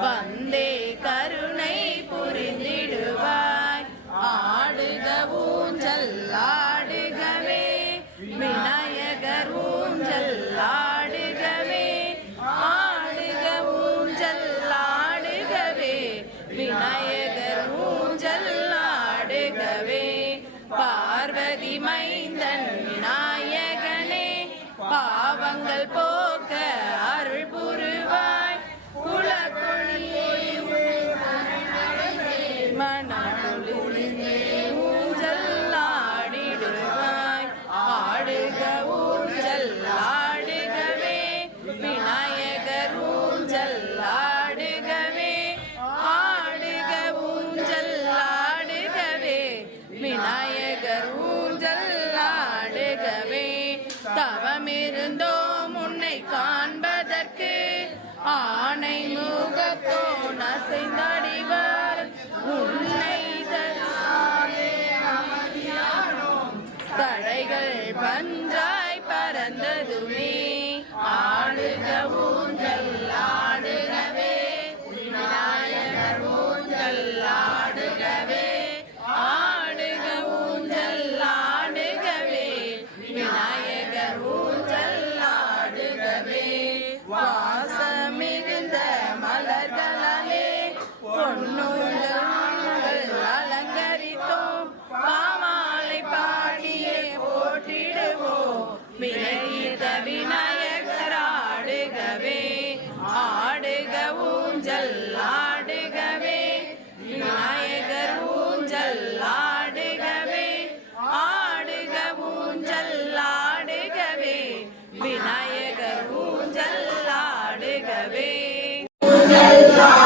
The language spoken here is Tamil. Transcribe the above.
வந்தே கருணை புரிந்திடுவாய். ஆடுக ஊஞ்சல் ஆடுகவே. விநாயகர் ஊஞ்சல் ஆடுகவே. ஆடுக ஊஞ்சல் ஆடுகவே. விநாயகர் ஊஞ்சல் ஆடுகவே. பார்வதி மைந்தன் விநாயகனே. பாவங்கள் போக்க அருள் புரி படைகள் ஆடுக ஊஞ்சல் ஆடுகவே விநாயகர் ஊஞ்சல் ஆடுகவே ஆடுக ஊஞ்சல் ஆடுகவே விநாயகர் ஊஞ்சல் ஆடுகவே வா ஊஞ்சல் ஆடுகவே விநாயகர் ஊஞ்சல் ஆடுகவே ஆடுக ஊஞ்சல் ஆடுகவே விநாயகர் ஊஞ்சல் ஆடுகவே விநாயகர்